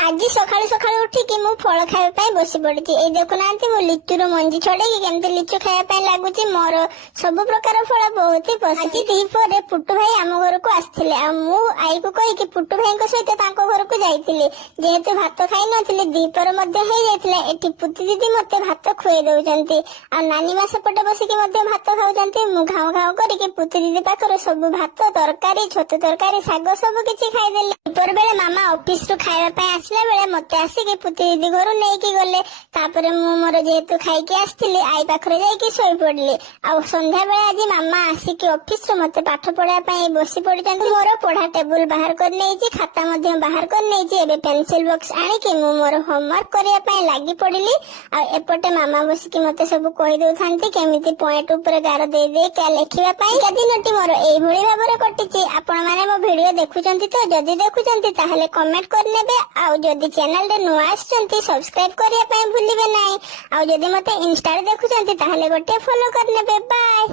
आज सकाळू सकाळू उठिकी मु फल खाଇବା बसी पड़ी। ये देखुना मु लिचुर मंजी छड़ेकी केमती लिचु खाଇବା लगुच। मोर सब प्रकार फल बहुत ही पसंद। आज दीपर पुट्टू भाई आम घर को आसते आई को कहीकि पुट्टू भाई सहित घर को जाइली। जेहेतु भात खाई नी दीपर एटी पुती दीदी मत भात खुए दौरान आ नानी मा सेपटे बसिकी भात खाऊँ। मु घाऊ घाऊ करके पुती दीदी पाखर सब भात तरकारी छतु तरकारी शाग सब किसी खाईदेली। दीपर बेले मामा ऑफिस रु खाଇବା आसला बेले मत आसिक पुती दीदी घर नहीं गले। तापर मु मोर जेहेतु खाई आसती आई पाखरे जाइए शोई पड़ली। आ संध्या बेले आज मामा आसिक ऑफिस मत पाठ पढ़ाई बसी पड़ी। मोर पढ़ा टेबुल बाहर कर नहीं खाता बाहर कर नहीं पेंसिल बॉक्स आनिकी मु मोर होमवर्क करने लगी पड़ली। एपटे मामा बसिकी मत सब कहीदे था केमी पॉइंट उपर गार दे क्या लिखापी। दिनटी मोर यही भाव में कटी। आपण मैंने मो भिडियो देखुंत तो जदि देखुंत ताहले कमेंट करने। आउ जदि चैनल रे नुआ आछंती सब्सक्राइब करिया पय भूलिबे नाही। आउ जदि मते इंस्टा रे देखुचंती ताहले गोटे फॉलो करनेबे। बाय।